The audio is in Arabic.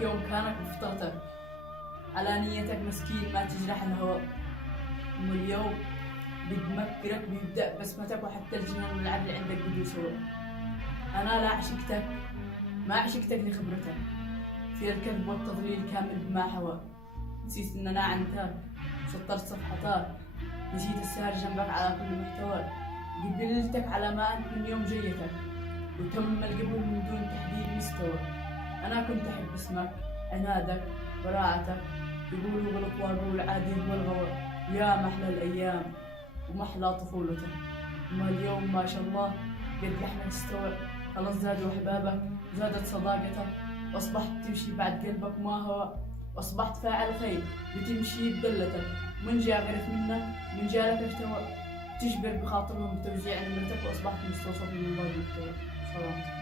ذاك يوم كانك بفطرتك، على نيتك مسكين ما تجرح الهواء. واليوم بيدمكرك بيبدأ بسمتك، وحتى الجنان والعدل عندك بدو سوا. أنا لا عشقتك، ما عشقتك لخبرتك في الكذب والتضليل كامل بما حوى. نسيت إن أنا عنتك، شطرت صفحتك، نسيت السهر جنبك على كل محتوى. قبلتك على ما أنت من يوم جيتك، وتم القبول من دون تحديد مستوى. أنا كنت أحب اسمك، عنادك، براعتك، يقولوا بالأطوار والعادي والغوى. يا محلى الأيام ومحلى طفولتك. أما اليوم ما شاء الله قد لحمك استوى، خلاص زادوا أحبابك، زادت صداقتك، وأصبحت تمشي بعد قلبك ما هو، وأصبحت فاعل خير بتمشي بدلتك. من جاء غرف منك، من جاء لك ارتوى، تجبر بخاطرهم بتوزيع نمرتك، وأصبحت مستوصف من الله بالتوى. سلام.